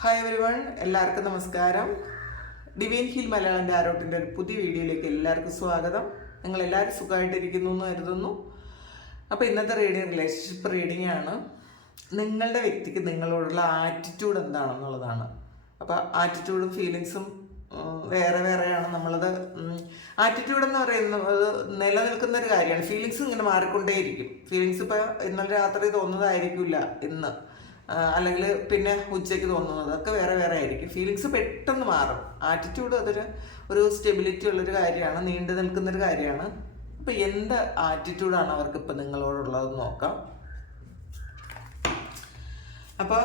Hi every one എല്ലാവർക്കും നമസ്കാരം. Divine hill മലയാളന്റെ ആരോട്ടിന്റെ ഒരു പുതിയ വീഡിയോയിലേക്ക് എല്ലാവർക്കും സ്വാഗതം. നിങ്ങൾ എല്ലാവരും സുഖമായിട്ടിരിക്കുന്നു എന്ന് കരുതുന്നു. അപ്പോൾ ഇന്നത്തെ റീഡിങ് റിലേഷൻഷിപ്പ് റീഡിംഗ് ആണ്. നിങ്ങളുടെ വ്യക്തിക്ക് നിങ്ങളോടുള്ള ആറ്റിറ്റ്യൂഡ് എന്താണെന്നുള്ളതാണ്. അപ്പോൾ ആറ്റിറ്റ്യൂഡും ഫീലിങ്സും വേറെ വേറെയാണ് നമ്മളത്. ആറ്റിറ്റ്യൂഡ് എന്ന് പറയുന്നത് നിലനിൽക്കുന്ന ഒരു കാര്യമാണ്. ഫീലിങ്സ് ഇങ്ങനെ മാറിക്കൊണ്ടേയിരിക്കും. ഫീലിങ്സ് ഇപ്പോൾ ഇന്നലെ രാത്രി തോന്നുന്നതായിരിക്കില്ല ഇന്ന്. അല്ലെങ്കിൽ പിന്നെ ഉച്ചയ്ക്ക് തോന്നുന്നത് അതൊക്കെ വേറെ വേറെ ആയിരിക്കും. ഫീലിങ്സ് പെട്ടെന്ന് മാറും. ആറ്റിറ്റ്യൂഡ് അതൊരു ഒരു സ്റ്റെബിലിറ്റി ഉള്ളൊരു കാര്യമാണ് നീണ്ടു നിൽക്കുന്നൊരു കാര്യമാണ്. അപ്പോൾ എന്ത് ആറ്റിറ്റ്യൂഡാണ് അവർക്ക് ഇപ്പം നിങ്ങളോടുള്ളതെന്ന് നോക്കാം. അപ്പോൾ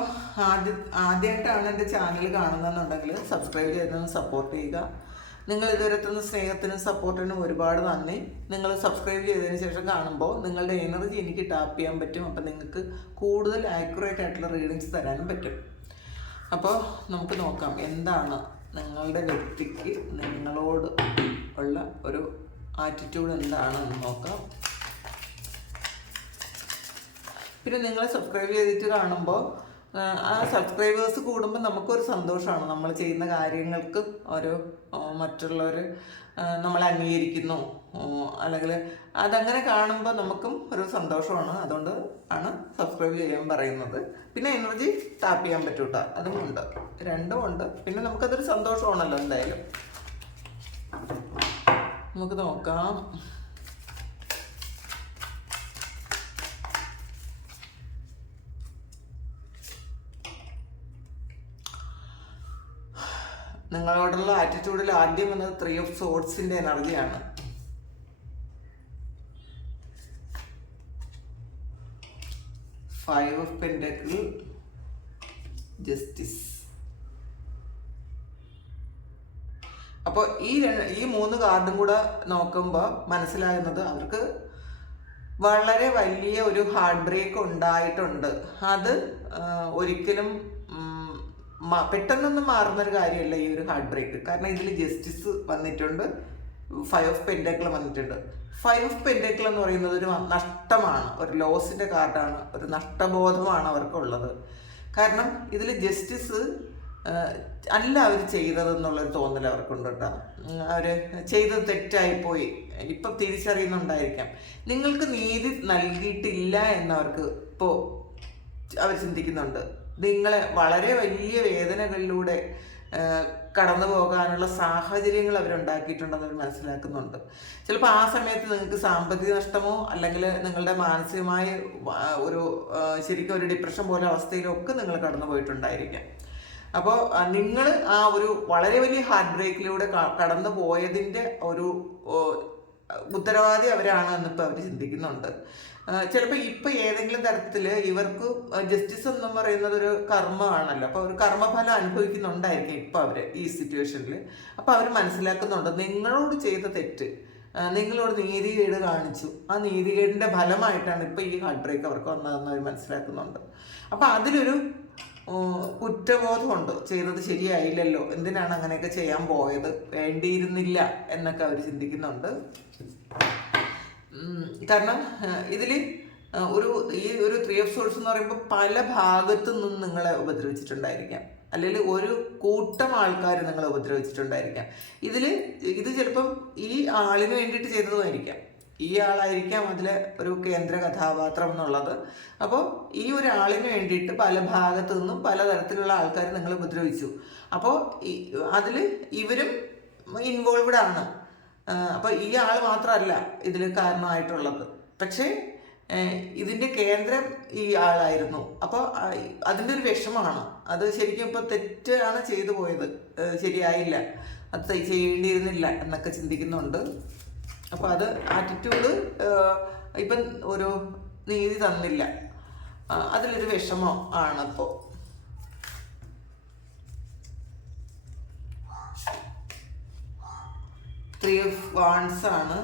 ആദ്യ ആദ്യമായിട്ടാണ് എന്റെ ചാനൽ കാണുന്നതെന്നുണ്ടെങ്കിൽ സബ്സ്ക്രൈബ് ചെയ്തൊന്ന് സപ്പോർട്ട് ചെയ്യുക. നിങ്ങൾ ഇതുവരെ എത്തുന്ന സ്നേഹത്തിനും സപ്പോർട്ടിനും ഒരുപാട് നന്ദി. നിങ്ങൾ സബ്സ്ക്രൈബ് ചെയ്തതിന് ശേഷം കാണുമ്പോൾ നിങ്ങളുടെ എനർജി എനിക്ക് ടാപ്പ് ചെയ്യാൻ പറ്റും. അപ്പോൾ നിങ്ങൾക്ക് കൂടുതൽ ആക്യുറേറ്റ് ആയിട്ടുള്ള റീഡിങ്സ് തരാനും പറ്റും. അപ്പോൾ നമുക്ക് നോക്കാം എന്താണ് നിങ്ങളുടെ വ്യക്തിക്ക് നിങ്ങളോട് ഉള്ള ഒരു ആറ്റിറ്റ്യൂഡ് എന്താണെന്ന് നോക്കാം. പിന്നെ നിങ്ങളെ സബ്സ്ക്രൈബ് ചെയ്തിട്ട് കാണുമ്പോൾ ആ സബ്സ്ക്രൈബേഴ്സ് കൂടുമ്പോൾ നമുക്കൊരു സന്തോഷമാണ്. നമ്മൾ ചെയ്യുന്ന കാര്യങ്ങൾക്ക് ഓരോ മറ്റുള്ളവർ നമ്മൾ അംഗീകരിക്കുന്നു. അല്ലെങ്കിൽ അതങ്ങനെ കാണുമ്പോൾ നമുക്കും ഒരു സന്തോഷമാണ്. അതുകൊണ്ട് ആണ് സബ്സ്ക്രൈബ് ചെയ്യാൻ പറയുന്നത്. പിന്നെ എനർജി ടാപ്പ് ചെയ്യാൻ പറ്റൂട്ട. അതും ഉണ്ട്. രണ്ടും ഉണ്ട്. പിന്നെ നമുക്കതൊരു സന്തോഷമാണല്ലോ എന്തായാലും. നമുക്ക് നോക്കാം. നിങ്ങളോടുള്ള ആറ്റിറ്റ്യൂഡിൽ ആദ്യം വന്നത് ത്രീ ഓഫ് സോഡ്സിന്റെ എനർജിയാണ്. ഫൈവ് ഓഫ് പെൻഡക്കിൾ ജസ്റ്റിസ് അപ്പോൾ ഈ ഈ മൂന്ന് കാർഡും കൂടെ നോക്കുമ്പോൾ മനസ്സിലാകുന്നത് അവർക്ക് വളരെ വലിയ ഒരു ഹാർട്ട് ബ്രേക്ക് ഉണ്ടായിട്ടുണ്ട്. അത് ഒരിക്കലും പെട്ടെന്നൊന്നും മാറുന്നൊരു കാര്യമല്ല ഈ ഒരു ഹാർട്ട് ബ്രേക്ക് കാരണം ഇതിൽ ജസ്റ്റിസ് വന്നിട്ടുണ്ട്. ഫൈവ് ഓഫ് പെൻഡക്കിൾ വന്നിട്ടുണ്ട്. ഫൈവ് ഓഫ് പെൻഡക്കിൾ എന്ന് പറയുന്നത് ഒരു നഷ്ടമാണ്. ഒരു ലോസിന്റെ കാർഡാണ് ഒരു നഷ്ടബോധമാണ് അവർക്കുള്ളത്. കാരണം ഇതിൽ ജസ്റ്റിസ് അല്ല അവർ ചെയ്തതെന്നുള്ളൊരു തോന്നൽ അവർക്കുണ്ട് കേട്ടോ. അവർ ചെയ്തത് തെറ്റായിപ്പോയി. ഇപ്പം തിരിച്ചറിയുന്നുണ്ടായിരിക്കാം. നിങ്ങൾക്ക് നീതി നൽകിയിട്ടില്ല എന്നവർക്ക് ഇപ്പോൾ അവർ ചിന്തിക്കുന്നുണ്ട്. നിങ്ങളെ വളരെ വലിയ വേദനകളിലൂടെ കടന്നു പോകാനുള്ള സാഹചര്യങ്ങൾ അവരുണ്ടാക്കിയിട്ടുണ്ടെന്ന് അവർ മനസ്സിലാക്കുന്നുണ്ട്. ചിലപ്പോൾ ആ സമയത്ത് നിങ്ങൾക്ക് സാമ്പത്തിക നഷ്ടമോ അല്ലെങ്കിൽ നിങ്ങളുടെ മാനസികമായ ഒരു ശരിക്കും ഒരു ഡിപ്രഷൻ പോലെ അവസ്ഥയിലൊക്കെ നിങ്ങൾ കടന്നു പോയിട്ടുണ്ടായിരിക്കാം. അപ്പോൾ നിങ്ങൾ ആ ഒരു വളരെ വലിയ ഹാർട്ട് ബ്രേക്കിലൂടെ കടന്നു പോയതിന്റെ ഒരു ഉത്തരവാദി അവരാണ് എന്നിപ്പോൾ അവർ ചിന്തിക്കുന്നുണ്ട്. ചിലപ്പോൾ ഇപ്പം ഏതെങ്കിലും തരത്തിൽ ഇവർക്ക് ജസ്റ്റിസ് എന്ന് പറയുന്നത് ഒരു കർമ്മമാണല്ലോ. അപ്പോൾ ഒരു കർമ്മഫലം അനുഭവിക്കുന്നുണ്ടായിരിക്കും ഇപ്പം അവർ ഈ സിറ്റുവേഷനിൽ അപ്പോൾ അവർ മനസ്സിലാക്കുന്നുണ്ട് നിങ്ങളോട് ചെയ്ത തെറ്റ് നിങ്ങളോട് നീതികേട് കാണിച്ചു. ആ നീതികേടിന്റെ ഫലമായിട്ടാണ് ഇപ്പോൾ ഈ ഹാർട്ട് ബ്രേക്ക് അവർക്ക് വന്നതെന്ന് അവർ മനസ്സിലാക്കുന്നുണ്ട്. അപ്പോൾ അതിലൊരു കുറ്റബോധമുണ്ട്. ചെയ്തത് ശരിയായില്ലല്ലോ എന്തിനാണ് അങ്ങനെയൊക്കെ ചെയ്യാൻ പോയത്? വേണ്ടിയിരുന്നില്ല എന്നൊക്കെ അവർ ചിന്തിക്കുന്നുണ്ട്. കാരണം ഇതിൽ ഒരു ഈ ഒരു ത്രീ ഓഫ് സോൾസ് എന്ന് പറയുമ്പോൾ പല ഭാഗത്തു നിന്നും നിങ്ങളെ ഉപദ്രവിച്ചിട്ടുണ്ടായിരിക്കാം. അല്ലെങ്കിൽ ഒരു കൂട്ടം ആൾക്കാർ നിങ്ങളെ ഉപദ്രവിച്ചിട്ടുണ്ടായിരിക്കാം. ഇതിൽ ഇത് ചിലപ്പം ഈ ആളിന് വേണ്ടിയിട്ട് ചെയ്തതുമായിരിക്കാം. ഈ ആളായിരിക്കാം അതിലെ ഒരു കേന്ദ്ര കഥാപാത്രം എന്നുള്ളത്. അപ്പോൾ ഈ ഒരാളിന് വേണ്ടിയിട്ട് പല ഭാഗത്തു നിന്നും പലതരത്തിലുള്ള ആൾക്കാർ നിങ്ങൾ ഉപദ്രവിച്ചു. അപ്പോൾ അതിൽ ഇവരും ഇൻവോൾവ്ഡ് ആണ്. അപ്പോൾ ഈ ആൾ മാത്രമല്ല ഇതിന് കാരണമായിട്ടുള്ളത്. പക്ഷേ ഇതിന്റെ കേന്ദ്രം ഈ ആളായിരുന്നു. അപ്പോൾ അതിന്റെ ഒരു വിഷമാണ്. അത് ശരിക്കും ഇപ്പോൾ തെറ്റാണ് ചെയ്തു പോയത്. ശരിയായില്ല. അത് ചെയ്യേണ്ടിയിരുന്നില്ല എന്നൊക്കെ ചിന്തിക്കുന്നുണ്ട്. അപ്പോൾ അത് ആറ്റിറ്റ്യൂഡ് ഇപ്പം ഒരു നീതി തന്നില്ല. അതിലൊരു വിഷമം ആണ് ത്രീ ഓഫ് വാൺസ് ആണ്.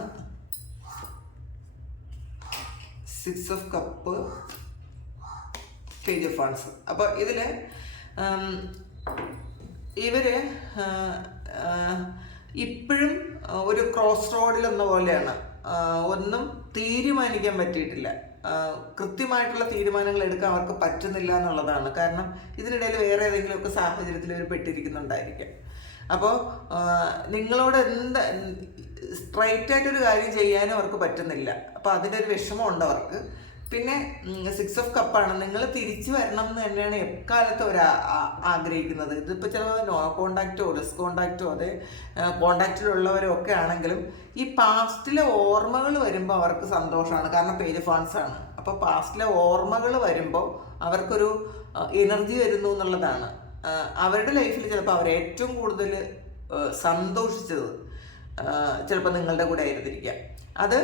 Six of cup page of wands അപ്പോൾ ഇതിൽ ഇവർ ഇപ്പോഴും ഒരു ക്രോസ് റോഡിൽ എന്ന പോലെയാണ്. ഒന്നും തീരുമാനിക്കാൻ പറ്റിയിട്ടില്ല. കൃത്യമായിട്ടുള്ള തീരുമാനങ്ങൾ എടുക്കാൻ അവർക്ക് പറ്റുന്നില്ല എന്നുള്ളതാണ്. കാരണം ഇതിനിടയിൽ വേറെ ഏതെങ്കിലുമൊക്കെ സാഹചര്യത്തിൽ അവർ പെട്ടിരിക്കുന്നുണ്ടായിരിക്കാം. അപ്പോൾ നിങ്ങളോട് എന്ത് സ്ട്രൈറ്റ് ആയിട്ടൊരു കാര്യം ചെയ്യാനും അവർക്ക് പറ്റുന്നില്ല. അപ്പോൾ അതിന്റെ ഒരു വിഷമമുണ്ട് അവർക്ക്. പിന്നെ സിക്സ് ഓഫ് കപ്പാണ് നിങ്ങൾ തിരിച്ചു വരണം എന്ന് തന്നെയാണ് എക്കാലത്തും അവർ ആഗ്രഹിക്കുന്നത്. ഇതിപ്പോൾ ചിലപ്പോൾ നോ കോണ്ടാക്റ്റോ ലെസ് കോണ്ടാക്റ്റോ അതെ കോണ്ടാക്റ്റിലുള്ളവരോ ഒക്കെ ആണെങ്കിലും ഈ പാസ്റ്റിലെ ഓർമ്മകൾ വരുമ്പോൾ അവർക്ക് സന്തോഷമാണ്. കാരണം പേര് ഫാൻസ് ആണ്. അപ്പോൾ പാസ്റ്റിലെ ഓർമ്മകൾ വരുമ്പോൾ അവർക്കൊരു എനർജി വരുന്നു എന്നുള്ളതാണ്. അവരുടെ ലൈഫിൽ ചിലപ്പോൾ അവർ ഏറ്റവും കൂടുതൽ സന്തോഷിച്ചത് ചിലപ്പോൾ നിങ്ങളുടെ കൂടെ ആയിരുന്നിരിക്കാം. അത്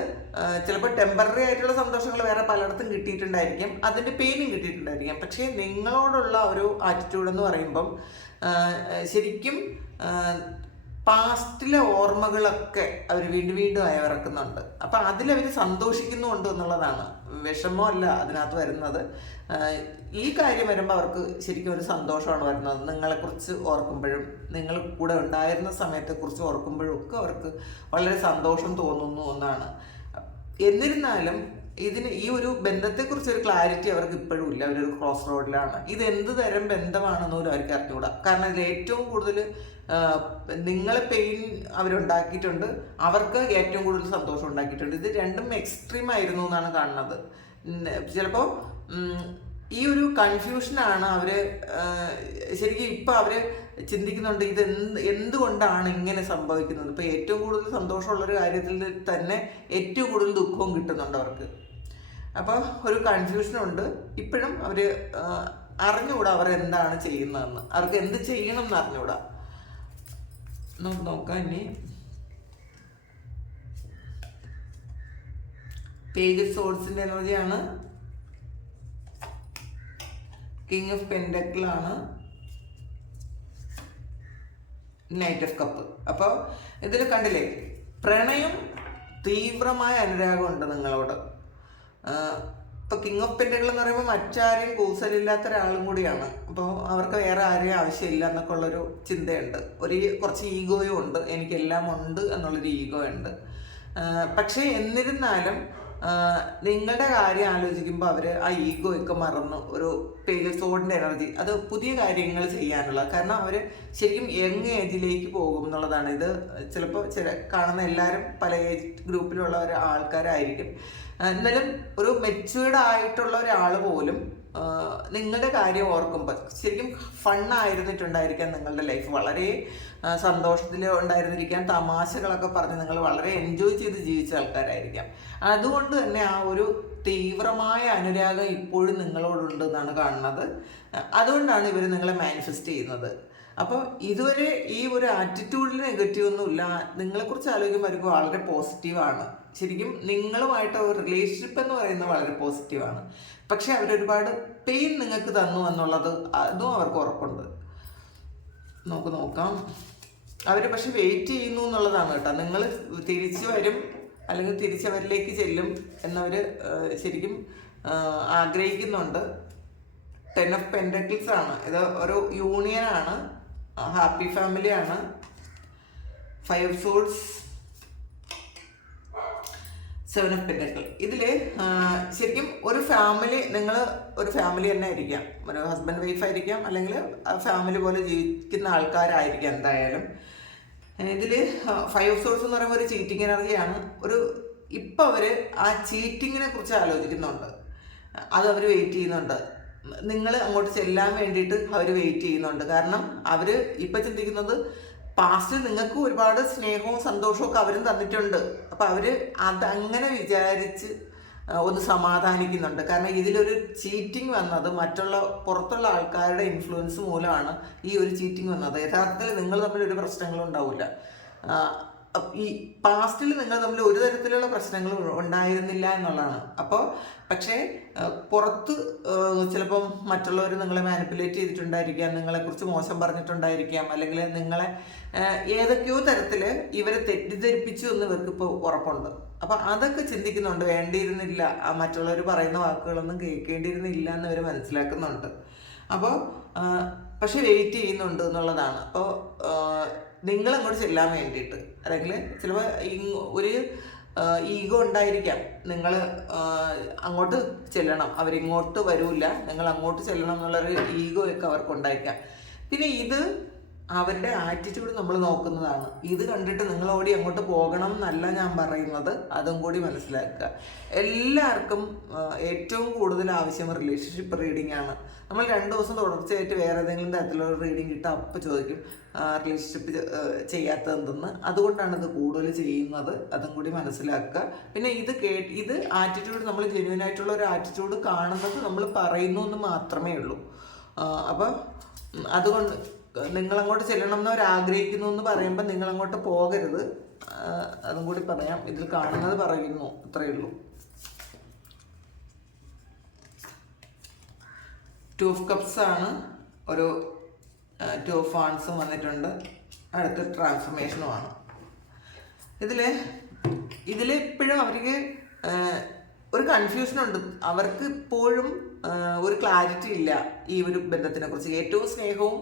ചിലപ്പോൾ ടെമ്പററി ആയിട്ടുള്ള സന്തോഷങ്ങൾ വേറെ പലയിടത്തും കിട്ടിയിട്ടുണ്ടായിരിക്കും. അതിന്റെ പെയിനും കിട്ടിയിട്ടുണ്ടായിരിക്കാം. പക്ഷേ നിങ്ങളോടുള്ള ഒരു ആറ്റിറ്റ്യൂഡ് എന്ന് പറയുമ്പം ശരിക്കും പാസ്റ്റിലെ ഓർമ്മകളൊക്കെ അവർ വീണ്ടും വീണ്ടും അയവിറക്കുന്നുണ്ട്. അപ്പം അതിലവർ സന്തോഷിക്കുന്നുണ്ട് എന്നുള്ളതാണ് വിഷമമല്ല അതിനകത്ത് വരുന്നത്. ഈ കാര്യം വരുമ്പോൾ അവർക്ക് ശരിക്കും ഒരു സന്തോഷമാണ് വരുന്നത്. നിങ്ങളെക്കുറിച്ച് ഓർക്കുമ്പോഴും നിങ്ങൾ കൂടെ ഉണ്ടായിരുന്ന സമയത്തെക്കുറിച്ച് ഓർക്കുമ്പോഴും ഒക്കെ അവർക്ക് വളരെ സന്തോഷം തോന്നുന്നു എന്നാണ്. എന്നിരുന്നാലും ഇതിന് ഈ ഒരു ബന്ധത്തെക്കുറിച്ച് ഒരു ക്ലാരിറ്റി അവർക്ക് ഇപ്പോഴും ഇല്ല. അവരൊരു ക്രോസ് റോഡിലാണ് ഇത് എന്ത് തരം ബന്ധമാണെന്ന് പോലും അവർക്ക് അറിഞ്ഞുകൂടാ കാരണം ഇതിൽ ഏറ്റവും കൂടുതൽ നിങ്ങളെ പെയിൻ അവരുണ്ടാക്കിയിട്ടുണ്ട്. അവർക്ക് ഏറ്റവും കൂടുതൽ സന്തോഷം ഉണ്ടാക്കിയിട്ടുണ്ട്. ഇത് രണ്ടും എക്സ്ട്രീം ആയിരുന്നു എന്നാണ് കാണുന്നത്. ചിലപ്പോൾ ഈ ഒരു കൺഫ്യൂഷനാണ് അവർ ശരിക്കും ഇപ്പം അവർ ചിന്തിക്കുന്നുണ്ട് ഇത് എന്ത് എന്തുകൊണ്ടാണ് ഇങ്ങനെ സംഭവിക്കുന്നത്? ഇപ്പോൾ ഏറ്റവും കൂടുതൽ സന്തോഷമുള്ളൊരു കാര്യത്തിൽ തന്നെ ഏറ്റവും കൂടുതൽ ദുഃഖവും കിട്ടുന്നുണ്ട് അവർക്ക്. അപ്പോൾ ഒരു കൺഫ്യൂഷനുണ്ട് ഇപ്പോഴും അവർ അറിഞ്ഞുകൂടാ അവർ എന്താണ് ചെയ്യുന്നതെന്ന്. അവർക്ക് എന്ത് ചെയ്യണം എന്ന് അറിഞ്ഞുകൂടാ. നമുക്ക് നോക്കാം ഇനി പേജ് സോഴ്സിന്റെ എനർജിയാണ്. കിങ് ഓഫ് പെൻഡക്കിളാണ് നൈറ്റ് ഓഫ് കപ്പ് അപ്പോൾ ഇതിൽ കണ്ടില്ലേ? പ്രണയം തീവ്രമായ അനുരാഗമുണ്ട് നിങ്ങളോട്. ഇപ്പോൾ കിങ് ഓഫ് പെൻഡുകൾ എന്ന് പറയുമ്പോൾ മറ്റാരെയും കൂസലില്ലാത്ത ഒരാളും കൂടിയാണ്. അപ്പോൾ അവർക്ക് വേറെ ആരെയും ആവശ്യമില്ല എന്നൊക്കെ ഉള്ളൊരു ചിന്തയുണ്ട്. ഒരു കുറച്ച് ഈഗോയും ഉണ്ട്. എനിക്കെല്ലാം ഉണ്ട് എന്നുള്ളൊരു ഈഗോ ഉണ്ട് പക്ഷേ എന്നിരുന്നാലും നിങ്ങളുടെ കാര്യം ആലോചിക്കുമ്പോൾ അവർ ആ ഈഗോ ഒക്കെ മറന്ന് ഒരു പേര് പേസോഡിന്റെ എനർജി അത് പുതിയ കാര്യങ്ങൾ ചെയ്യാനുള്ള കാരണം അവർ ശരിക്കും യങ് ഏജിലേക്ക് പോകും എന്നുള്ളതാണ്. ഇത് ചിലപ്പോൾ ചില കാണുന്ന എല്ലാവരും പല ഏജ് ഗ്രൂപ്പിലുള്ള ഒരു ആൾക്കാരായിരിക്കും. എന്നാലും ഒരു മെച്യൂർഡ് ആയിട്ടുള്ള ഒരാൾ പോലും നിങ്ങളുടെ കാര്യം ഓർക്കുമ്പോൾ ശരിക്കും ഫണ്ണായിരുന്നിട്ടുണ്ടായിരിക്കാം നിങ്ങളുടെ ലൈഫ് വളരെ സന്തോഷത്തിൽ ഉണ്ടായിരുന്നിരിക്കാം. തമാശകളൊക്കെ പറഞ്ഞ് നിങ്ങൾ വളരെ എൻജോയ് ചെയ്ത് ജീവിച്ച ആൾക്കാരായിരിക്കാം. അതുകൊണ്ട് തന്നെ ആ ഒരു തീവ്രമായ അനുരാഗം ഇപ്പോഴും നിങ്ങളോടുണ്ട് എന്നാണ് കാണുന്നത്. അതുകൊണ്ടാണ് ഇവർ നിങ്ങളെ മാനിഫെസ്റ്റ് ചെയ്യുന്നത്. അപ്പോൾ ഇതുവരെ ഈ ഒരു ആറ്റിറ്റ്യൂഡിൽ നെഗറ്റീവ് ഒന്നുമില്ല. നിങ്ങളെക്കുറിച്ച് ആലോചിക്കുമ്പോൾ വളരെ പോസിറ്റീവാണ് ശരിക്കും നിങ്ങളുമായിട്ട് ഒരു റിലേഷൻഷിപ്പ് എന്ന് പറയുന്നത് വളരെ പോസിറ്റീവാണ് പക്ഷെ അവരൊരുപാട് പെയിൻ നിങ്ങൾക്ക് തന്നു എന്നുള്ളത് അതും അവർക്ക് ഉറപ്പുണ്ട്. നമുക്ക് നോക്കാം. അവർ പക്ഷെ വെയിറ്റ് ചെയ്യുന്നു എന്നുള്ളതാണ് കേട്ടോ. നിങ്ങൾ തിരിച്ചു വരും അല്ലെങ്കിൽ തിരിച്ചവരിലേക്ക് ചെല്ലും എന്നവർ ശരിക്കും ആഗ്രഹിക്കുന്നുണ്ട്. ടെൻ ഓഫ് പെൻഡക്കിൾസ് ആണ്. ഇത് ഒരു യൂണിയനാണ് ഹാപ്പി ഫാമിലിയാണ് five souls seven of pentacle ഇതിൽ ശരിക്കും ഒരു ഫാമിലി നിങ്ങൾ ഒരു ഫാമിലി തന്നെ ആയിരിക്കാം. ഒരു ഹസ്ബൻഡ് വൈഫ് ആയിരിക്കാം. അല്ലെങ്കിൽ ഫാമിലി പോലെ ജീവിക്കുന്ന ആൾക്കാരായിരിക്കാം എന്തായാലും. ഇതിൽ ഫൈവ് ഓഫ് സോഴ്സ് എന്ന് പറയുമ്പോൾ ഒരു ചീറ്റിംഗ് എനർജിയാണ് ഒരു ഇപ്പം അവർ ആ ചീറ്റിങ്ങിനെ കുറിച്ച് ആലോചിക്കുന്നുണ്ട്. അത് അവർ വെയിറ്റ് ചെയ്യുന്നുണ്ട്. നിങ്ങൾ അങ്ങോട്ട് ചെല്ലാൻ വേണ്ടിയിട്ട് അവർ വെയിറ്റ് ചെയ്യുന്നുണ്ട്. കാരണം അവർ ഇപ്പം ചിന്തിക്കുന്നത് പാസ്റ്റ് നിങ്ങൾക്ക് ഒരുപാട് സ്നേഹവും സന്തോഷവും ഒക്കെ അവരും തന്നിട്ടുണ്ട്. അപ്പം അവർ അതങ്ങനെ വിചാരിച്ച് ആ, ഒന്ന് സമാധാനിക്കുന്നുണ്ട്. കാരണം ഇതിലൊരു ചീറ്റിംഗ് വന്നത് മറ്റുള്ള പുറത്തുള്ള ആൾക്കാരുടെ ഇൻഫ്ലുവൻസ് മൂലമാണ് ഈ ഒരു ചീറ്റിംഗ് വന്നത്. യഥാർത്ഥത്തിൽ നിങ്ങൾ തമ്മിൽ ഒരു പ്രശ്നങ്ങളും ഉണ്ടാവില്ല. ഈ പാസ്റ്റിൽ നിങ്ങൾ തമ്മിൽ ഒരു തരത്തിലുള്ള പ്രശ്നങ്ങൾ ഉണ്ടായിരുന്നില്ല എന്നുള്ളതാണ്. അപ്പോൾ പക്ഷേ പുറത്ത് ചിലപ്പം മറ്റുള്ളവർ നിങ്ങളെ മാനിപ്പുലേറ്റ് ചെയ്തിട്ടുണ്ടായിരിക്കാം നിങ്ങളെക്കുറിച്ച് മോശം പറഞ്ഞിട്ടുണ്ടായിരിക്കാം അല്ലെങ്കിൽ നിങ്ങളെ ഏതൊക്കെയോ തരത്തിൽ ഇവരെ തെറ്റിദ്ധരിപ്പിച്ചു എന്ന് ഇവർക്ക് ഇപ്പോൾ ഉറപ്പുണ്ട്. അപ്പം അതൊക്കെ ചിന്തിക്കുന്നുണ്ട്. വേണ്ടിയിരുന്നില്ല. മറ്റുള്ളവർ പറയുന്ന വാക്കുകളൊന്നും കേൾക്കേണ്ടിയിരുന്നില്ല എന്ന് ഇവർ മനസ്സിലാക്കുന്നുണ്ട്. അപ്പോൾ പക്ഷെ വെയിറ്റ് ചെയ്യുന്നുണ്ട് എന്നുള്ളതാണ്. അപ്പോൾ നിങ്ങൾ അങ്ങോട്ട് ചെല്ലാൻ വേണ്ടിയിട്ട്. അല്ലെങ്കിൽ ചിലപ്പോൾ ഒരു ഈഗോ ഉണ്ടായിരിക്കാം. നിങ്ങൾ അങ്ങോട്ട് ചെല്ലണം. അവരിങ്ങോട്ട് വരൂല നിങ്ങൾ അങ്ങോട്ട് ചെല്ലണം എന്നുള്ളൊരു ഈഗോ ഒക്കെ അവർക്ക് ഉണ്ടായിരിക്കാം പിന്നെ ഇത് അവരുടെ ആറ്റിറ്റ്യൂഡ് നമ്മൾ നോക്കുന്നതാണ്. ഇത് കണ്ടിട്ട് നിങ്ങൾ ഓടി അങ്ങോട്ട് പോകണം എന്നല്ല ഞാൻ പറയുന്നത്. അതും കൂടി മനസ്സിലാക്കുക. എല്ലാവർക്കും ഏറ്റവും കൂടുതൽ ആവശ്യം റിലേഷൻഷിപ്പ് റീഡിംഗ് ആണ്. നമ്മൾ രണ്ട് ദിവസം തുടർച്ചയായിട്ട് വേറെ ഏതെങ്കിലും തരത്തിലുള്ള റീഡിംഗ് കിട്ടാൽ അപ്പം ചോദിക്കും റിലേഷൻഷിപ്പ് ചെയ്യാത്തത് എന്തെന്ന് അതുകൊണ്ടാണ് ഇത് കൂടുതൽ ചെയ്യുന്നത്. അതും കൂടി മനസ്സിലാക്കുക. പിന്നെ ഇത് കേട്ട് ഇത് ആറ്റിറ്റ്യൂഡ് നമ്മൾ ജെന്യൂൻ ആയിട്ടുള്ള ഒരു ആറ്റിറ്റ്യൂഡ് കാണുന്നത് നമ്മൾ പറയുന്നു എന്ന് മാത്രമേ ഉള്ളൂ. അപ്പം അതുകൊണ്ട് നിങ്ങൾ അങ്ങോട്ട് ചെല്ലണം എന്ന് അവർ ആഗ്രഹിക്കുന്നു എന്ന് പറയുമ്പോൾ നിങ്ങൾ അങ്ങോട്ട് പോകരുത് അതും കൂടി പറയാം. ഇതിൽ കാണുന്നത് പറയുന്നു. അത്രയേ ഉള്ളൂ. ടു ഓഫ് കപ്സ് ആണ്. ഒരു ടു ഓഫ് ഫാൺസും വന്നിട്ടുണ്ട്. അടുത്ത ട്രാൻസ്ഫർമേഷനുമാണ് ഇതിൽ ഇതിൽ ഇപ്പോഴും അവർക്ക് ഉണ്ട്. അവർക്ക് ഇപ്പോഴും ഒരു ക്ലാരിറ്റി ഇല്ല ഈ ഒരു ബന്ധത്തിനെ കുറിച്ച്. ഏറ്റവും സ്നേഹവും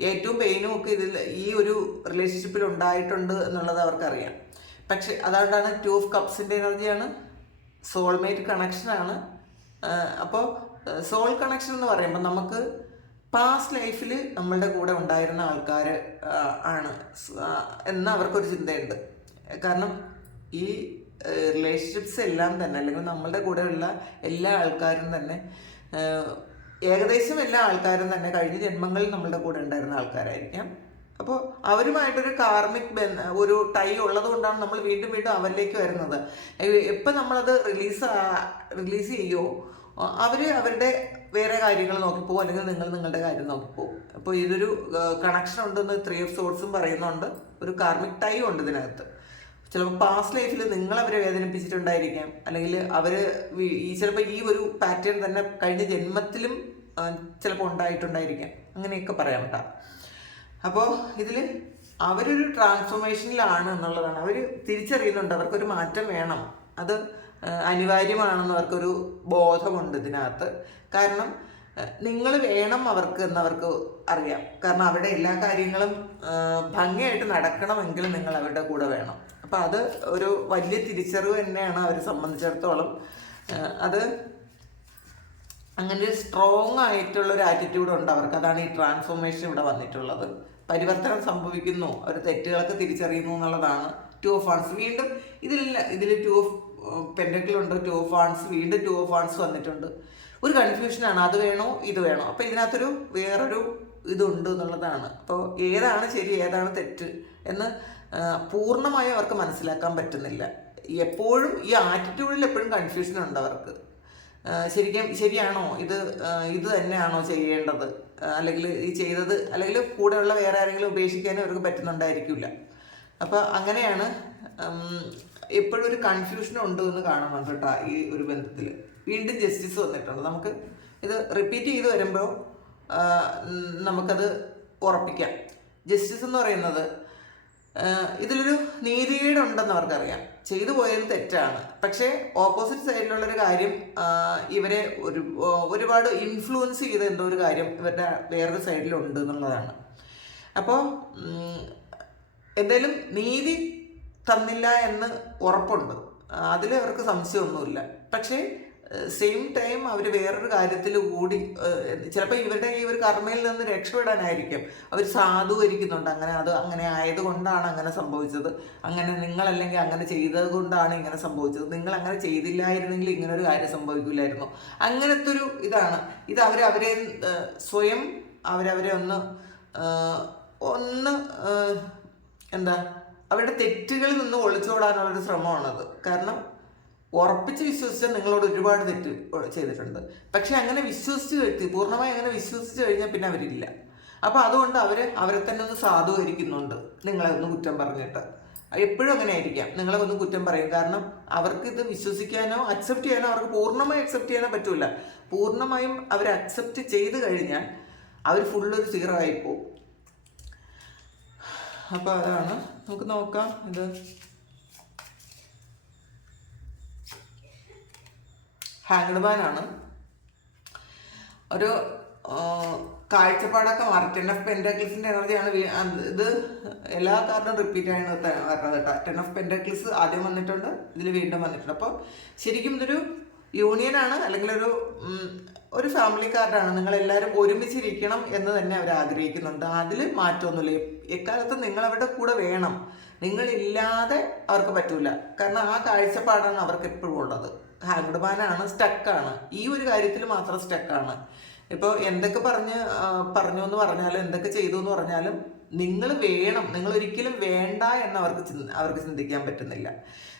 ഏറ്റവും പെയിനും ഒക്കെ ഇതിൽ ഈ ഒരു റിലേഷൻഷിപ്പിൽ ഉണ്ടായിട്ടുണ്ട് എന്നുള്ളത് അവർക്കറിയാം. പക്ഷെ അതുകൊണ്ടാണ് ടു ഓഫ് കപ്സിന്റെ എനർജിയാണ് സോൾമേറ്റ് കണക്ഷനാണ് അപ്പോൾ സോൾ കണക്ഷൻ എന്ന് പറയുമ്പോൾ നമുക്ക് പാസ്റ്റ് ലൈഫിൽ നമ്മളുടെ കൂടെ ഉണ്ടായിരുന്ന ആൾക്കാർ ആണ്. എന്ന് അവർക്കൊരു ചിന്തയുണ്ട്. കാരണം ഈ റിലേഷൻഷിപ്സ് എല്ലാം തന്നെ അല്ലെങ്കിൽ നമ്മളുടെ കൂടെയുള്ള എല്ലാ ആൾക്കാരും തന്നെ ഏകദേശം എല്ലാ ആൾക്കാരും തന്നെ കഴിഞ്ഞ ജന്മങ്ങളിൽ നമ്മളുടെ കൂടെ ഉണ്ടായിരുന്ന ആൾക്കാരായിരിക്കാം. അപ്പോൾ അവരുമായിട്ടൊരു കാർമിക് ബന്ധ ഒരു ടൈ ഉള്ളത് കൊണ്ടാണ് നമ്മൾ വീണ്ടും വീണ്ടും അവരിലേക്ക് വരുന്നത്. എപ്പോൾ നമ്മളത് റിലീസ് റിലീസ് ചെയ്യുമോ അവർ അവരുടെ വേറെ കാര്യങ്ങൾ നോക്കിപ്പോവും അല്ലെങ്കിൽ നിങ്ങൾ നിങ്ങളുടെ കാര്യം നോക്കിപ്പോവും അപ്പോൾ ഇതൊരു കണക്ഷൻ ഉണ്ടെന്ന് ത്രീ ഓഫ് സോഴ്സും പറയുന്നുണ്ട്. ഒരു കാർമിക് ടൈ ഉണ്ട് ഇതിനകത്ത്. ചിലപ്പോൾ പാസ്റ്റ് ലൈഫിൽ നിങ്ങൾ അവരെ വേദനിപ്പിച്ചിട്ടുണ്ടായിരിക്കാം. അല്ലെങ്കിൽ അവർ ഈ ചിലപ്പോൾ ഈ ഒരു പാറ്റേൺ തന്നെ കഴിഞ്ഞ ജന്മത്തിലും ചിലപ്പോൾ ഉണ്ടായിട്ടുണ്ടായിരിക്കാം. അങ്ങനെയൊക്കെ പറയാം കേട്ടോ. അപ്പോൾ ഇതിൽ അവരൊരു ട്രാൻസ്ഫോർമേഷനിലാണ് എന്നുള്ളതാണ്. അവർ തിരിച്ചറിയുന്നുണ്ട്. അവർക്കൊരു മാറ്റം വേണം. അത് അനിവാര്യമാണെന്ന് അവർക്കൊരു ബോധമുണ്ട് ഇതിനകത്ത്. കാരണം നിങ്ങൾ വേണം അവർക്ക് എന്നവർക്ക് അറിയാം. കാരണം അവരുടെ എല്ലാ കാര്യങ്ങളും ഭംഗിയായിട്ട് നടക്കണമെങ്കിൽ നിങ്ങൾ അവരുടെ കൂടെ വേണം. അപ്പം അത് ഒരു വലിയ തിരിച്ചറിവ് തന്നെയാണ് അവരെ സംബന്ധിച്ചിടത്തോളം. അത് അങ്ങനെ സ്ട്രോങ് ആയിട്ടുള്ള ഒരു ആറ്റിറ്റ്യൂഡ് ഉണ്ട് അവർക്ക്. അതാണ് ഈ ട്രാൻസ്ഫോർമേഷൻ ഇവിടെ വന്നിട്ടുള്ളത്. പരിവർത്തനം സംഭവിക്കുന്നു. അവർ തെറ്റുകളൊക്കെ തിരിച്ചറിയുന്നു എന്നുള്ളതാണ് ടു ഓഫ് ഹാൺസ് വീണ്ടും ഇതിൽ ഇതിൽ ടു ഓഫ് പെൻഡക്കിളുണ്ട് ടു ഓഫ് ഹാൺസ് വീണ്ടും ടു ഓഫ് ഹാൺസ് വന്നിട്ടുണ്ട്. ഒരു കൺഫ്യൂഷനാണ് അത് വേണോ? ഇത് വേണോ? അപ്പോൾ ഇതിനകത്തൊരു വേറൊരു ഇതുണ്ട് എന്നുള്ളതാണ്. അപ്പോൾ ഏതാണ് ശരി ഏതാണ് തെറ്റ് എന്ന് പൂർണമായും അവർക്ക് മനസ്സിലാക്കാൻ പറ്റുന്നില്ല. എപ്പോഴും ഈ ആറ്റിറ്റ്യൂഡിൽ എപ്പോഴും കൺഫ്യൂഷൻ ഉണ്ട് അവർക്ക്. ശരിക്കും ശരിയാണോ? ഇത് ഇത് തന്നെയാണോ ചെയ്യേണ്ടത്? അല്ലെങ്കിൽ ഈ ചെയ്തത് അല്ലെങ്കിൽ കൂടെയുള്ള വേറെ ആരെങ്കിലും ഉപേക്ഷിക്കാനും അവർക്ക് പറ്റുന്നുണ്ടായിരിക്കില്ല. അപ്പോൾ അങ്ങനെയാണ് എപ്പോഴും ഒരു കൺഫ്യൂഷൻ ഉണ്ട് എന്ന് കാണുന്നുണ്ട് കേട്ടോ ഈ ഒരു ബന്ധത്തിൽ വീണ്ടും ജസ്റ്റിസ് വന്നിട്ടുണ്ട്. നമുക്ക് ഇത് റിപ്പീറ്റ് ചെയ്ത് വരുമ്പോൾ നമുക്കത് ഉറപ്പിക്കാം. ജസ്റ്റിസ് എന്ന് പറയുന്നത് ഇതിലൊരു നീതികേടുണ്ടെന്ന് അവർക്കറിയാം. ചെയ്തു പോയത് തെറ്റാണ്. പക്ഷേ ഓപ്പോസിറ്റ് സൈഡിലുള്ളൊരു കാര്യം ഇവരെ ഒരു ഒരുപാട് ഇൻഫ്ലുവൻസ് ചെയ്ത എന്തോ ഒരു കാര്യം ഇവരുടെ വേറൊരു സൈഡിലുണ്ട് എന്നുള്ളതാണ്. അപ്പോൾ എന്തായാലും നീതി തന്നില്ല എന്ന് ഉറപ്പുണ്ട്. അതിൽ അവർക്ക് സംശയമൊന്നുമില്ല. പക്ഷേ സെയിം ടൈം അവർ വേറൊരു കാര്യത്തിൽ കൂടി ചിലപ്പോൾ ഇവരുടെ ഈ ഒരു കർമ്മയിൽ നിന്ന് രക്ഷപ്പെടാനായിരിക്കും. അവർ സാധൂകരിക്കുന്നുണ്ട്. അങ്ങനെ അത് അങ്ങനെ ആയതുകൊണ്ടാണ് അങ്ങനെ സംഭവിച്ചത്. അങ്ങനെ നിങ്ങളല്ലെങ്കിൽ അങ്ങനെ ചെയ്തത് കൊണ്ടാണ് ഇങ്ങനെ സംഭവിച്ചത്. നിങ്ങൾ അങ്ങനെ ചെയ്തില്ലായിരുന്നെങ്കിൽ ഇങ്ങനെ ഒരു കാര്യം സംഭവിക്കില്ലായിരുന്നു. അങ്ങനത്തെ ഒരു ഇതാണ്. ഇത് അവർ അവരെ സ്വയം അവരവരെ ഒന്ന് ഒന്ന് എന്താ അവരുടെ തെറ്റുകളിൽ നിന്ന് ഒളിച്ചോടാനുള്ളൊരു ശ്രമമാണത്. കാരണം ഉറപ്പിച്ച് വിശ്വസിച്ചാൽ നിങ്ങളോട് ഒരുപാട് തെറ്റ് ചെയ്തിട്ടുണ്ട്. പക്ഷെ അങ്ങനെ വിശ്വസിച്ച് കഴിഞ്ഞ് പൂർണമായി അങ്ങനെ വിശ്വസിച്ച് കഴിഞ്ഞാൽ പിന്നെ അവരില്ല. അപ്പോൾ അതുകൊണ്ട് അവർ അവരെ തന്നെ ഒന്ന് സാധൂകരിക്കുന്നുണ്ട്. നിങ്ങളെ ഒന്ന് കുറ്റം പറഞ്ഞിട്ട്. എപ്പോഴും അങ്ങനെ ആയിരിക്കാം. നിങ്ങളെ ഒന്ന് കുറ്റം പറയും. കാരണം അവർക്ക് ഇത് വിശ്വസിക്കാനോ അക്സെപ്റ്റ് ചെയ്യാനോ അവർക്ക് പൂർണമായി അക്സെപ്റ്റ് ചെയ്യാനോ പറ്റില്ല പൂർണമായും അവർ അക്സെപ്റ്റ് ചെയ്ത് കഴിഞ്ഞാൽ അവർ ഫുള്ളൊരു സീറോ പോകും അപ്പോൾ അതാണ്. നമുക്ക് നോക്കാം. ഇത് ആണ് ഒരു കാഴ്ചപ്പാടൊക്കെ മാറി. ടെൻ ഓഫ് പെൻഡക്ലിസിന്റെ എനർജിയാണ് ഇത് എല്ലാ കാർഡും റിപ്പീറ്റ് ആണ് വരണത് കേട്ടോ. ടെൻ ഓഫ് പെൻഡക്ലിസ് ആദ്യം വന്നിട്ടുണ്ട് ഇതിൽ വീണ്ടും വന്നിട്ടുണ്ട്. അപ്പോൾ ശരിക്കും ഇതൊരു യൂണിയനാണ് അല്ലെങ്കിൽ ഒരു ഒരു ഫാമിലി കാർഡാണ് നിങ്ങൾ എല്ലാവരും ഒരുമിച്ചിരിക്കണം എന്ന് തന്നെ അവർ ആഗ്രഹിക്കുന്നുണ്ട്. അതിൽ മാറ്റമൊന്നുമില്ല. എക്കാലത്തും നിങ്ങൾ അവരുടെ കൂടെ വേണം. നിങ്ങളില്ലാതെ അവർക്ക് പറ്റൂല. കാരണം ആ കാഴ്ചപ്പാടാണ് അവർക്ക് എപ്പോഴും ഉള്ളത്. ഹാങ്ഡ്മാനാണ് സ്റ്റക്കാണ്. ഈ ഒരു കാര്യത്തിൽ മാത്രം സ്റ്റക്കാണ്. ഇപ്പോൾ എന്തൊക്കെ പറഞ്ഞ് പറഞ്ഞു എന്ന് പറഞ്ഞാലും എന്തൊക്കെ ചെയ്തു എന്ന് പറഞ്ഞാലും നിങ്ങൾ വേണം നിങ്ങൾ ഒരിക്കലും വേണ്ട എന്ന് അവർക്ക് അവർക്ക് ചിന്തിക്കാൻ പറ്റുന്നില്ല.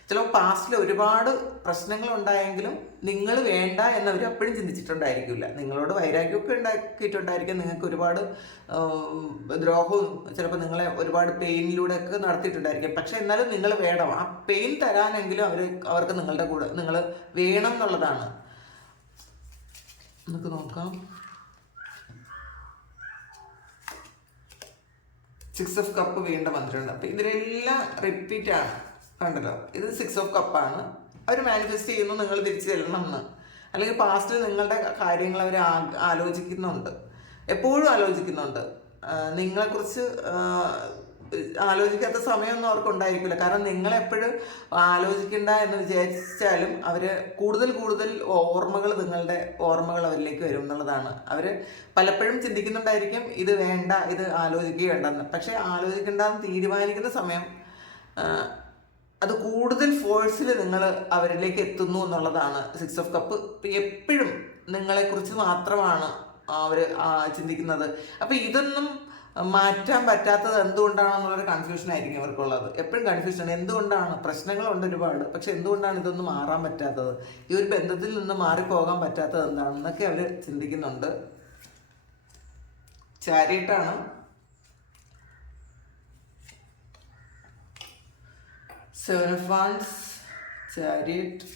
ചിലപ്പോൾ പാസ്റ്റിൽ ഒരുപാട് പ്രശ്നങ്ങൾ ഉണ്ടായെങ്കിലും നിങ്ങൾ വേണ്ട എന്നവർ അപ്പോഴും ചിന്തിച്ചിട്ടുണ്ടായിരിക്കില്ല. നിങ്ങളോട് വൈരാഗ്യമൊക്കെ ഉണ്ടാക്കിയിട്ടുണ്ടായിരിക്കും. നിങ്ങൾക്ക് ഒരുപാട് ദ്രോഹവും ചിലപ്പോൾ നിങ്ങളെ ഒരുപാട് പെയിനിലൂടെ ഒക്കെ നടത്തിയിട്ടുണ്ടായിരിക്കും. പക്ഷെ എന്നാലും നിങ്ങൾ വേണം. ആ പെയിൻ തരാനെങ്കിലും അവർ അവർക്ക് നിങ്ങളുടെ കൂടെ നിങ്ങൾ വേണം എന്നുള്ളതാണ്. നമുക്ക് നോക്കാം. സിക്സ് ഓഫ് കപ്പ് വീണ്ടും വന്നിട്ടുണ്ട്. അപ്പം ഇതിലെല്ലാം റിപ്പീറ്റ് ആണ് കണ്ടല്ലോ. ഇത് സിക്സ് ഓഫ് കപ്പാണ് അവർ മാനിഫെസ്റ്റ് ചെയ്യുന്നു നിങ്ങൾ തിരിച്ചു ചെല്ലണം എന്ന് അല്ലെങ്കിൽ പാസ്റ്റിൽ നിങ്ങളുടെ കാര്യങ്ങൾ അവർ ആലോചിക്കുന്നുണ്ട്. എപ്പോഴും ആലോചിക്കുന്നുണ്ട്. നിങ്ങളെക്കുറിച്ച് ആലോചിക്കാത്ത സമയമൊന്നും അവർക്ക് ഉണ്ടായിരിക്കില്ല. കാരണം നിങ്ങളെപ്പോഴും ആലോചിക്കണ്ട എന്ന് വിചാരിച്ചാലും അവർ കൂടുതൽ കൂടുതൽ ഓർമ്മകൾ നിങ്ങളുടെ ഓർമ്മകൾ അവരിലേക്ക് വരും എന്നുള്ളതാണ്. അവർ പലപ്പോഴും ചിന്തിക്കുന്നുണ്ടായിരിക്കും ഇത് വേണ്ട ഇത് ആലോചിക്കുകയുണ്ടെന്ന് പക്ഷേ ആലോചിക്കേണ്ടെന്ന് തീരുമാനിക്കുന്ന സമയം അത് കൂടുതൽ ഫോഴ്സിൽ നിങ്ങൾ അവരിലേക്ക് എത്തുന്നു എന്നുള്ളതാണ് സിക്സ് ഓഫ് കപ്പ് എപ്പോഴും നിങ്ങളെക്കുറിച്ച് മാത്രമാണ് അവർ ചിന്തിക്കുന്നത്. അപ്പോൾ ഇതൊന്നും മാറ്റാൻ പറ്റാത്തത് എന്തുകൊണ്ടാണെന്നുള്ളൊരു കൺഫ്യൂഷൻ ആയിരിക്കും അവർക്കുള്ളത് എപ്പോഴും കൺഫ്യൂഷൻ എന്തുകൊണ്ടാണ്? പ്രശ്നങ്ങളുണ്ട് ഒരുപാട്. പക്ഷെ എന്തുകൊണ്ടാണ് ഇതൊന്നും മാറാൻ പറ്റാത്തത്? ഈ ഒരു ബന്ധത്തിൽ നിന്ന് മാറിപ്പോകാൻ പറ്റാത്തത് എന്താണെന്നൊക്കെ അവർ ചിന്തിക്കുന്നുണ്ട്. ചാരിയിട്ടാണ്? Seven of wands chariot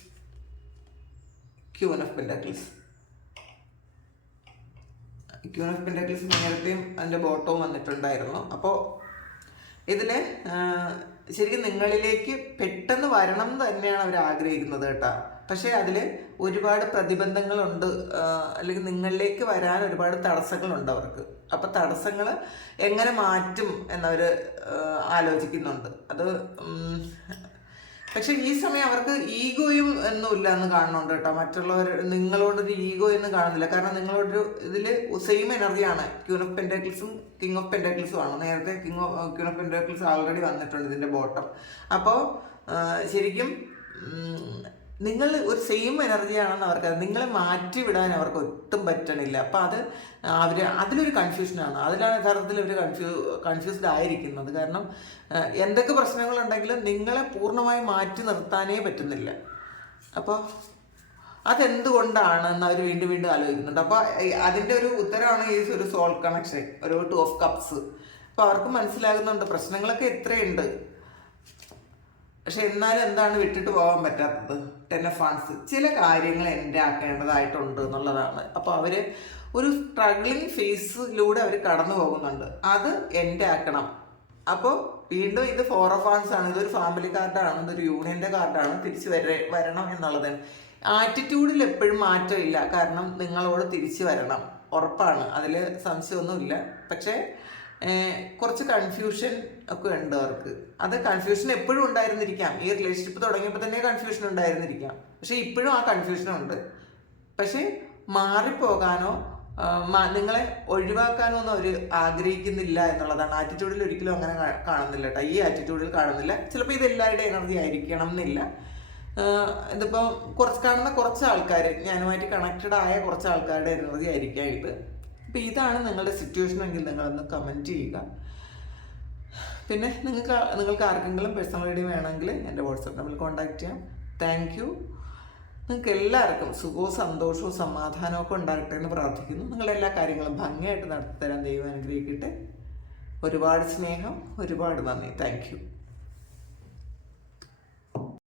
queen of pentacles queen of pentacles നേരത്തെയും അതിന്റെ ബോട്ടവും വന്നിട്ടുണ്ടായിരുന്നു. അപ്പോൾ ഇതിൽ ശരിക്കും നിങ്ങളിലേക്ക് പെട്ടെന്ന് വരണം തന്നെയാണ് അവർ ആഗ്രഹിക്കുന്നത് കേട്ടോ. പക്ഷേ അതിൽ ഒരുപാട് പ്രതിബന്ധങ്ങളുണ്ട് അല്ലെങ്കിൽ നിങ്ങളിലേക്ക് വരാൻ ഒരുപാട് തടസ്സങ്ങളുണ്ട് അവർക്ക്. അപ്പോൾ തടസ്സങ്ങൾ എങ്ങനെ മാറ്റും എന്നവർ ആലോചിക്കുന്നുണ്ട്. അത് പക്ഷെ ഈ സമയം അവർക്ക് ഈഗോയും ഒന്നുമില്ല എന്ന് കാണുന്നുണ്ട് കേട്ടോ. മറ്റുള്ളവർ നിങ്ങളോടൊരു ഈഗോ എന്ന് കാണുന്നില്ല. കാരണം നിങ്ങളോടൊരു ഇതിൽ സെയിം എനർജിയാണ് ക്യൂൺ ഓഫ് പെൻഡക്കിൾസും കിങ് ഓഫ് പെൻഡക്കിൾസും ആണ്. നേരത്തെ king of queen of pentacles already വന്നിട്ടുണ്ട് ഇതിന്റെ ബോട്ടം അപ്പോൾ ശരിക്കും നിങ്ങൾ ഒരു സെയിം എനർജിയാണെന്ന് അവർക്ക് നിങ്ങളെ മാറ്റി വിടാൻ അവർക്ക് ഒട്ടും പറ്റണില്ല. അപ്പം അത് അവർ അതിലൊരു കൺഫ്യൂഷനാണ് അതിലാണ് യഥാർത്ഥത്തിൽ അവർ കൺഫ്യൂ കൺഫ്യൂസ്ഡ് ആയിരിക്കുന്നത്. കാരണം എന്തൊക്കെ പ്രശ്നങ്ങളുണ്ടെങ്കിലും നിങ്ങളെ പൂർണമായി മാറ്റി നിർത്താനേ പറ്റുന്നില്ല. അപ്പോൾ അതെന്തുകൊണ്ടാണ് എന്ന് അവർ വീണ്ടും വീണ്ടും ആലോചിക്കുന്നുണ്ട്. അപ്പോൾ അതിന്റെ ഒരു ഉത്തരമാണ് ഈ ഒരു സോൾ കണക്ഷൻ ഒരു ടു ഓഫ് കപ്സ് അപ്പോൾ അവർക്ക് മനസ്സിലാകുന്നുണ്ട് പ്രശ്നങ്ങളൊക്കെ എത്രയുണ്ട് പക്ഷെ എന്നാലും എന്താണ് വിട്ടിട്ട് പോകാൻ പറ്റാത്തത്? ഓഫ് ഫണ്ട്സ് ചില കാര്യങ്ങൾ എന്റെ ആക്കേണ്ടതായിട്ടുണ്ട് എന്നുള്ളതാണ്. അപ്പോൾ അവർ ഒരു സ്ട്രഗ്ലിംഗ് ഫേസിലൂടെ അവർ കടന്നു പോകുന്നുണ്ട്. അത് എന്റെ ആക്കണം അപ്പോൾ വീണ്ടും ഇത് ഫോർ ഓഫ് ഫാൻസ് ആണ്. ഇതൊരു ഫാമിലി കാർഡാണ്. ഇതൊരു യൂണിയന്റെ കാർഡാണ്. തിരിച്ച് വര വരണം എന്നുള്ളതാണ് ആറ്റിറ്റ്യൂഡിൽ എപ്പോഴും മാറ്റമില്ല കാരണം നിങ്ങളോട് തിരിച്ചു വരണം. ഉറപ്പാണ്. അതിൽ സംശയമൊന്നുമില്ല. പക്ഷേ കുറച്ച് കൺഫ്യൂഷൻ ഒക്കെ ഉണ്ട് അവർക്ക്. അത് കൺഫ്യൂഷൻ എപ്പോഴും ഉണ്ടായിരുന്നിരിക്കാം. ഈ റിലേഷൻഷിപ്പ് തുടങ്ങിയപ്പോൾ തന്നെ കൺഫ്യൂഷൻ ഉണ്ടായിരുന്നിരിക്കാം. പക്ഷെ ഇപ്പോഴും ആ കൺഫ്യൂഷൻ ഉണ്ട്. പക്ഷേ മാറിപ്പോകാനോ നിങ്ങളെ ഒഴിവാക്കാനോ ഒന്നും അവർ ആഗ്രഹിക്കുന്നില്ല എന്നുള്ളതാണ്. ആറ്റിറ്റ്യൂഡിൽ ഒരിക്കലും അങ്ങനെ കാണുന്നില്ല കേട്ടോ. ഈ ആറ്റിറ്റ്യൂഡിൽ കാണുന്നില്ല. ചിലപ്പോൾ ഇത് എല്ലാവരുടെ എനർജി ആയിരിക്കണം എന്നില്ല. ഇതിപ്പോൾ കുറച്ച് കാണുന്ന കുറച്ച് ആൾക്കാർ ഞാനുമായിട്ട് കണക്റ്റഡ് ആയ കുറച്ച് ആൾക്കാരുടെ എനർജി ആയിരിക്കാം ഇത് അപ്പം ഇതാണ് നിങ്ങളുടെ സിറ്റുവേഷൻ എങ്കിൽ നിങ്ങളൊന്ന് കമന്റ് ചെയ്യുക. പിന്നെ നിങ്ങൾക്ക് നിങ്ങൾക്ക് ആർക്കെങ്കിലും പേഴ്സണൽ ഐഡി വേണമെങ്കിൽ എന്റെ വാട്സപ്പ് നമ്പറിൽ കോൺടാക്ട് ചെയ്യാം. താങ്ക് യു നിങ്ങൾക്ക് എല്ലാവർക്കും സുഖവും സന്തോഷവും സമാധാനവും ഒക്കെ ഉണ്ടാകട്ടെ എന്ന് പ്രാർത്ഥിക്കുന്നു. നിങ്ങളുടെ എല്ലാ കാര്യങ്ങളും ഭംഗിയായിട്ട് നടത്തി തരാൻ ദൈവം അനുഗ്രഹിക്കട്ടെ. ഒരുപാട് സ്നേഹം ഒരുപാട് നന്ദി. താങ്ക്